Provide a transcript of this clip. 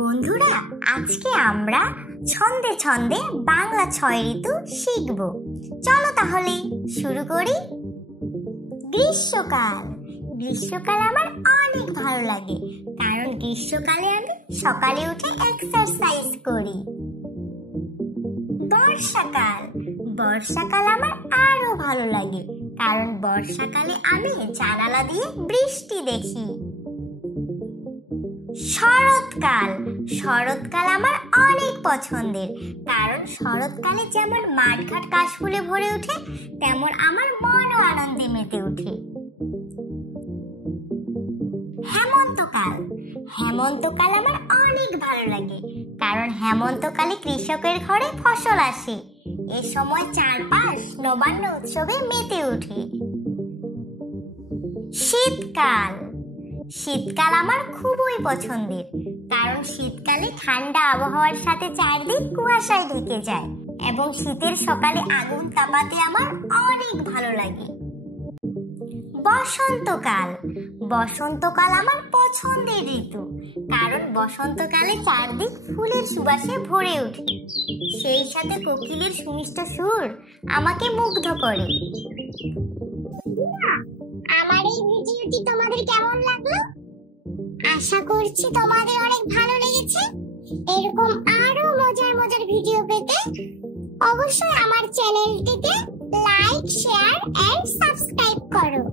বন্ধুরা, আজকে আমরা ছন্দে ছন্দে বাংলা 6 ঋতু শিখব। চলো তাহলে শুরু করি। গ্রীষ্মকাল। গ্রীষ্মকাল আমার অনেক ভালো লাগে, কারণ গ্রীষ্মকালে আমি সকালে উঠে এক্সারসাইজ করি। বর্ষাকাল। বর্ষাকাল আমার আরো ভালো লাগে, কারণ বর্ষাকালে আমি জানালা দিয়ে বৃষ্টি দেখি। শরৎকাল। শরৎকাল আমার অনেক পছন্দের, কারণ শরৎকালে যেমন মাঠঘাট কাশফুলে ভরে ওঠে, তেমন আমার মনও আনন্দে মেতে ওঠে। হেমন্তকাল। হেমন্তকাল আমার অনেক ভালো লাগে, কারণ হেমন্তকালে কৃষকের ঘরে ফসল আসে। এ সময় চারপাশ নবান্ন উৎসবে মেতে ওঠে। শীতকাল। শীতকাল আমার খুবই পছন্দের, কারণ শীতকালে ঠান্ডা আবহাওয়ার সাথে চারদিক কুয়াশায় ঢেকে যায় এবং শীতের সকালে আগুন তাপাতে আমার অনেক ভালো লাগে। বসন্তকাল। বসন্তকাল আমার পছন্দের ঋতু, কারণ বসন্তকালে চারদিক ফুলের সুবাসে ভরে ওঠে, সেই সাথে কোকিলের সুমিষ্ট সুর আমাকে মুগ্ধ করে। আমার এই ভিডিওটি তোমাদের কেমন লাগলো? আশা করছি তোমাদের অনেক ভালো লেগেছে। এরকম আরো মজার মজার ভিডিও পেতে অবশ্যই আমার চ্যানেলটিতে লাইক, শেয়ার এন্ড সাবস্ক্রাইব করো।